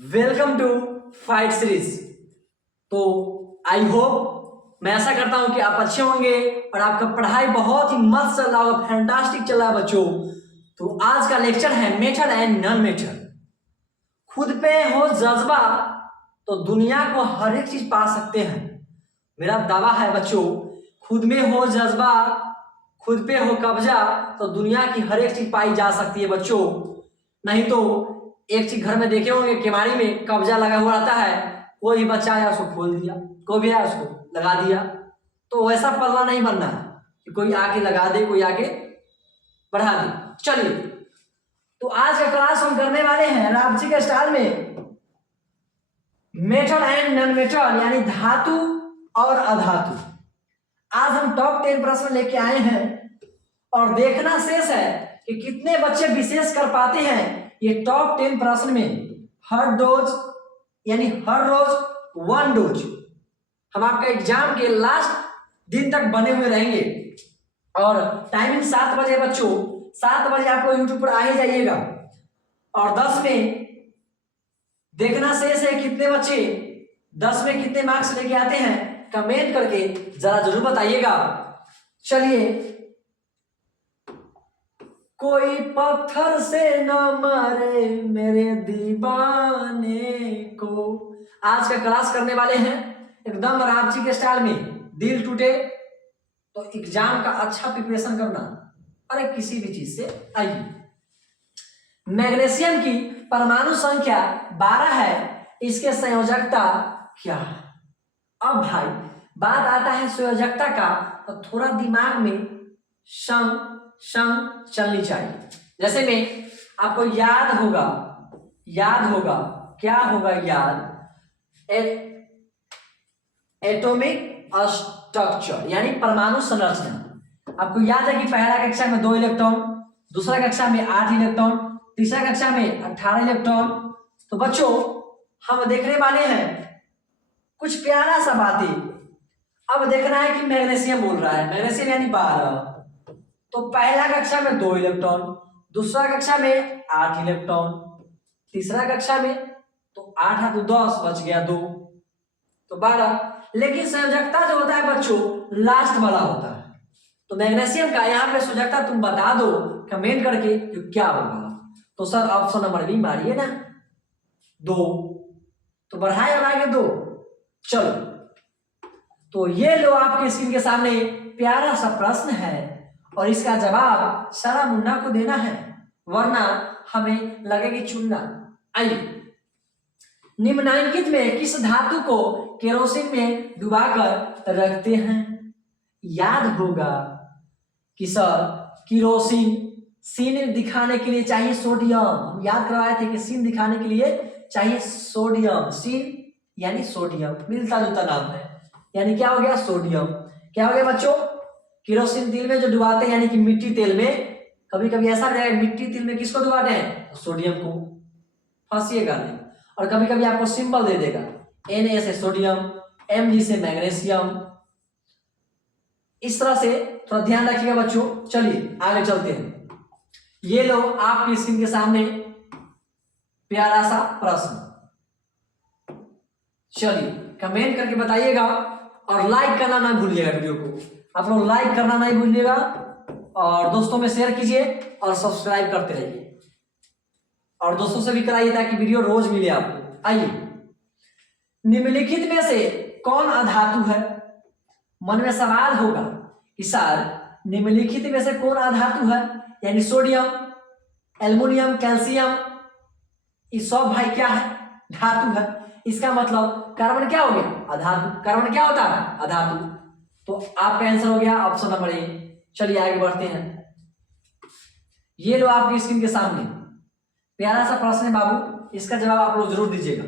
Welcome to fight series. तो I hope, मैं ऐसा करता हूं कि आप अच्छे होंगे और आपका पढ़ाई बहुत ही मस्त चल रहा होगा, फैंटास्टिक चल रहा है बच्चों। तो आज का लेक्चर है मेथड एंड नॉन मेथड। खुद पे हो जज्बा तो दुनिया को हर एक चीज पा सकते हैं। मेरा दावा है बच्चों, खुद में हो जज्बा, खुद पे हो कब्जा तो दुनिया की हर एक चीज पाई जा सकती है बच्चों। नहीं तो एक चीज घर में देखे होंगे, केवाड़ी में कब्जा लगा हुआ रहता है, कोई भी बच्चा आया उसको खोल दिया, कोई भी आया उसको लगा दिया। तो वैसा पल्ला नहीं बनना है कि कोई आके लगा दे, कोई आके बढ़ा दे। चलिए, तो आज का क्लास हम करने वाले हैं रामजी के स्टाइल में मेटल एंड नॉन मेटल, यानी धातु और अधातु। आज हम टॉप 10 प्रश्न लेके आए हैं और देखना शेष है कि कितने बच्चे विशेष कर पाते हैं ये टॉप 10 प्रश्न में। हर डोज यानी हर रोज 1 डोज हम आपका एग्जाम के लास्ट दिन तक बने हुए रहेंगे। और टाइमिंग 7 बजे बच्चों, 7 बजे आप लोग यूट्यूब पर आ ही जाइएगा। और 10 में देखना शेष है कितने बच्चे 10 में कितने मार्क्स लेके आते हैं, कमेंट करके जरा जरूर बताइएगा। चलिए, कोई पत्थर से न मारे मेरे दीवाने को। आज का क्लास करने वाले हैं एकदम रामजी के स्टाइल में, दिल टूटे तो एग्जाम का अच्छा प्रिपरेशन करना। अरे किसी भी चीज से आइए। मैग्नीशियम की परमाणु संख्या 12 है, इसके संयोजकता क्या है? अब भाई बात आता है संयोजकता का, तो थोड़ा दिमाग में संग चलनी चाहिए। जैसे में आपको याद होगा क्या होगा याद, एटॉमिक स्ट्रक्चर यानी परमाणु संरचना। आपको याद है कि पहला कक्षा में 2 इलेक्ट्रॉन, दूसरा कक्षा में 8 इलेक्ट्रॉन, तीसरा कक्षा में 18 इलेक्ट्रॉन। तो बच्चों हम देखने वाले हैं कुछ प्यारा सा बातें। अब देखना है कि मैग्नीशियम बोल रहा है, मैग्नीशियम यानी 12। तो पहला कक्षा में 2 इलेक्ट्रॉन, दूसरा कक्षा में 8 इलेक्ट्रॉन, तीसरा कक्षा में तो 8 तो 10 बच गया 2 तो 12। लेकिन संयोजकता जो होता है बच्चों लास्ट वाला होता है। तो मैग्नीशियम का यहाँ पे संयोजकता तुम बता दो कमेंट करके कि क्या होगा। तो सर ऑप्शन नंबर बी मारिए ना, 2। तो बढ़ाए अब आगे 2। चलो, तो ये लो आपके स्क्रीन के सामने प्यारा सा प्रश्न है और इसका जवाब सारा मुन्ना को देना है, वरना हमें लगेगी चुनना। आइए, निम्नलिखित में किस धातु को केरोसिन में डुबाकर रखते हैं? याद होगा कि सर केरोसिन सीन दिखाने के लिए चाहिए सोडियम। हम याद करवाए थे कि सीन दिखाने के लिए चाहिए सोडियम। सीन यानी सोडियम, मिलता जुलता नाम है, यानी क्या हो गया सोडियम। क्या हो गया बच्चों? केरोसिन तेल में जो डुबाते हैं, यानी कि मिट्टी तेल में। कभी कभी ऐसा रहेगा मिट्टी तेल में किसको डुबाते हैं? सोडियम को। फंसिएगा नहीं। और कभी कभी आपको सिंबल दे देगा, Na से सोडियम, Mg से मैग्नीशियम। इस तरह से थोड़ा ध्यान रखिएगा बच्चों। चलिए आगे चलते हैं। ये लो आपकी स्क्रीन के सामने प्यारा सा प्रश्न। चलिए कमेंट करके बताइएगा और लाइक करना ना भूलिएगा। वीडियो को आप लोग लाइक करना नहीं भूलिएगा और दोस्तों में शेयर कीजिए और सब्सक्राइब करते रहिए और दोस्तों से भी कराइए ताकि वीडियो रोज मिले आपको। आइए, निम्नलिखित में से कौन अधातु है? मन में सवाल होगा कि सर निम्नलिखित में से कौन अधातु है, यानी सोडियम, एल्युमिनियम, कैल्शियम, ये सब भाई क्या है? धातु है। इसका मतलब कार्बन क्या हो गया? अधातु। कार्बन क्या होता है? अधातु। तो आपका आंसर हो गया ऑप्शन नंबर ए। चलिए आगे बढ़ते हैं। ये लो आपकी स्क्रीन के सामने प्यारा सा प्रश्न है बाबू, इसका जवाब आप लोग जरूर दीजिएगा।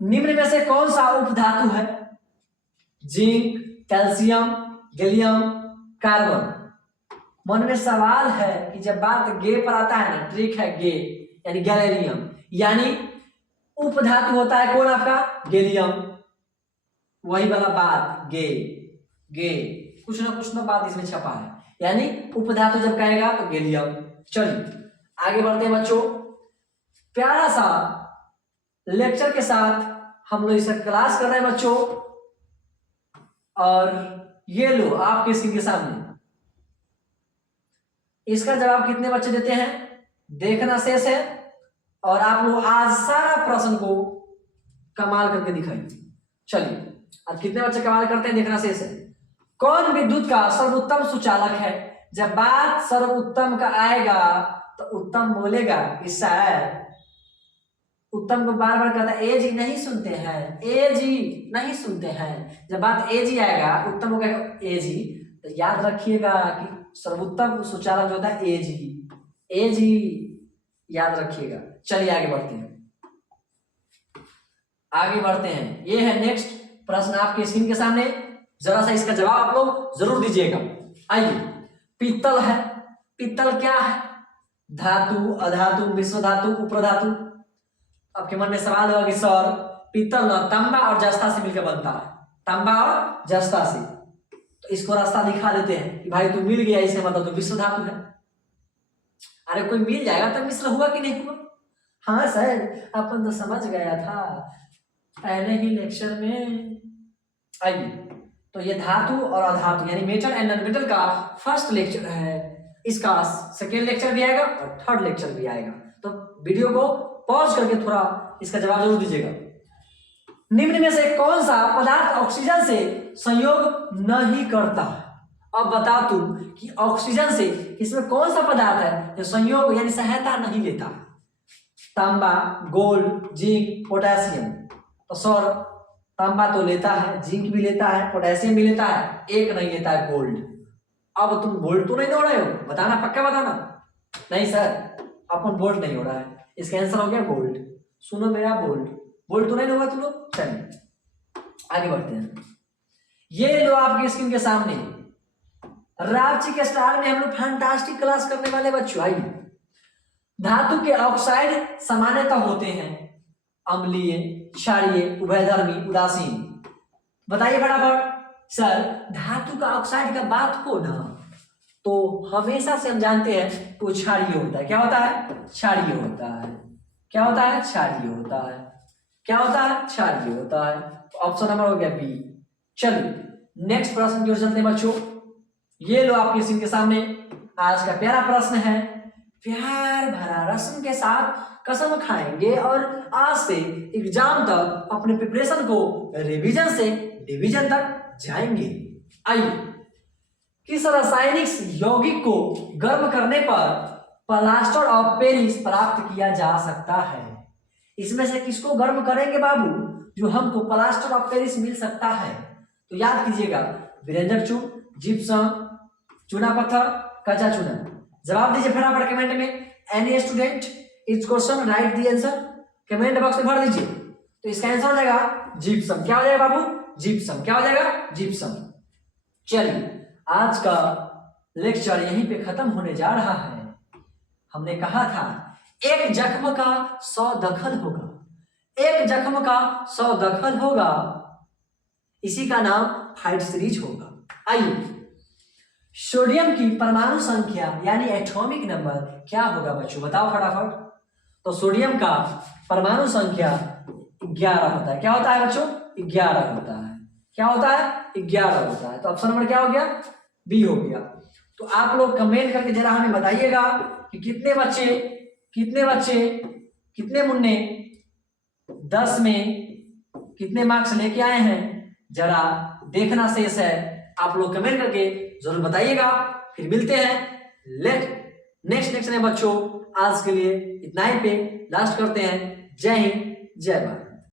निम्न में से कौन सा उपधातु है? Zinc, calcium, gallium, carbon. मन में सवाल है कि जब बात गे पर आता है ना, ट्रिक है गे यानी गैलेरियम, यानी उपधातु होता है कौन आपका? गैलियम। वही वाला बात गे कुछ ना बात इसमें छपा है, यानी उपधातु जब कहेगा तो गैलियम। चलिए आगे बढ़ते हैं बच्चों। प्यारा सा लेक्चर के साथ हम लोग इसका क्लास कर रहे हैं बच्चों। और ये लो आपके स्क्रीन के सामने, इसका जवाब कितने बच्चे देते हैं देखना शेष है। और आप लोग आज सारा प्रश्न को कमाल करके दिखाइए। चलिए आज कितने बच्चे कमाल करते हैं देखना शेष है। कौन विद्युत का सर्वोत्तम सुचालक है? जब बात सर्वोत्तम का आएगा तो उत्तम बोलेगा कि सर, उत्तम को बार बार कहता है ए जी नहीं सुनते हैं, ए जी नहीं सुनते हैं। जब बात ए जी आएगा उत्तम को कहेगा ए जी, तो याद रखिएगा कि सर्वोत्तम सुचालक जो होता है ए जी याद रखिएगा। चलिए आगे बढ़ते हैं, आगे बढ़ते हैं। ये है नेक्स्ट प्रश्न आपके स्क्रीन के सामने, जरा सा इसका जवाब आप लोग जरूर दीजिएगा। आइए, पीतल है, पीतल क्या है? धातु, अधातु, मिश्र धातु, उपधातु। आपके मन में सवाल होगा कि सर पीतल ना तांबा और जस्ता से मिलकर बनता है, तांबा और जस्ता से, तो इसको रास्ता दिखा देते हैं कि भाई तू मिल गया, इसे मतलब तो मिश्र धातु है। अरे कोई मिल जाएगा तो मिश्र हुआ कि नहीं हुआ? हाँ सर अपन तो समझ गया था पहले ही लेक्चर में। आइए, तो ये धातु और अधातु यानी मेटल एंड नॉन मेटल का फर्स्ट लेक्चर है, इसका सेकेंड लेक्चर भी आएगा और थर्ड लेक्चर भी आएगा। तो वीडियो को पॉज करके थोड़ा इसका जवाब जरूर दीजिएगा। निम्न में से कौन सा पदार्थ ऑक्सीजन से संयोग नहीं करता? अब बता तुम कि ऑक्सीजन से इसमें कौन सा पदार्थ है जो संयोग यानी सहायता नहीं लेता? तांबा, गोल्ड, जिंक, पोटेशियम। तो सर तांबा तो लेता है, जिंक भी लेता है, पोटेशियम भी लेता है, एक नहीं लेता है गोल्ड। अब तुम बोल्ट तो नहीं हो रहे हो, बताना, पक्का बताना। नहीं सर अपन बोल्ट नहीं हो रहा है, इसका आंसर हो गया गोल्ड। सुनो मेरा, बोल्ट बोल्ट तो नहीं होगा तुम लोग। चलिए आगे बढ़ते हैं। ये लो आपकी स्क्रीन के सामने, रांची के स्टार में हम लोग फैंटास्टिक क्लास करने वाले बच्चों। आइए, धातु के ऑक्साइड सामान्यतः होते हैं अम्लीय, क्षारीय, उभयधर्मी, उदासीन। बताइए फटाफट। सर धातु का ऑक्साइड का बात हो ना तो हमेशा से हम जानते हैं वो क्षारीय होता है। क्या होता है? क्षारीय होता है। क्या होता है? क्षारीय होता है। क्या होता है? क्षारीय होता है। तो ऑप्शन नंबर हो गया बी। चलिए नेक्स्ट प्रश्न की ओर चलते हैं बच्चों। ये लो आपके स्क्रीन के सामने आज का प्यारा प्रश्न है। प्यार भरा रस्म के साथ कसम खाएंगे और आज से एग्जाम तक अपने प्रिपरेशन को रिवीजन से डिवीजन तक जाएंगे। आइए, किस रासायनिक यौगिक को गर्म करने पर प्लास्टर ऑफ पेरिस प्राप्त किया जा सकता है? इसमें से किसको गर्म करेंगे बाबू जो हमको प्लास्टर ऑफ पेरिस मिल सकता है? तो याद कीजिएगा, विरेंजक चून, जिप्सम, चूना पत्थर, कच्चा चूना। जवाब दीजिए फटाफट कमेंट में। एनी स्टूडेंट इस question right the answer comment box में भर दीजिए। तो इसका आंसर हो जाएगा जिप्सम। क्या हो जाएगा बाबू? जिप्सम। क्या हो जाएगा? जिप्सम। चलिए आज का लेक्चर यहीं पे खत्म होने जा रहा है। हमने कहा था एक जख्म का 100 दखल होगा, एक जख्म का 100 दखल होगा, इसी का नाम फाइट सीरीज होगा। आइए, सोडियम की परमाणु संख्या यानी एटॉमिक नंबर क्या होगा बच्चों? बताओ फटाफट। तो सोडियम का परमाणु संख्या 11 होता है। क्या होता है बच्चों? 11 होता है। क्या होता है? 11 होता है। तो ऑप्शन नंबर क्या हो गया? बी हो गया। तो आप लोग कमेंट करके जरा हमें बताइएगा कि कितने बच्चे कितने मुन्ने 10 में कितने मार्क्स लेके आए हैं, जरा देखना शेष है। आप लोग कमेंट करके जरूर बताइएगा। फिर मिलते हैं नेक्स्ट में बच्चों। आज के लिए इतना ही पे लास्ट करते हैं। जय हिंद, जय भारत।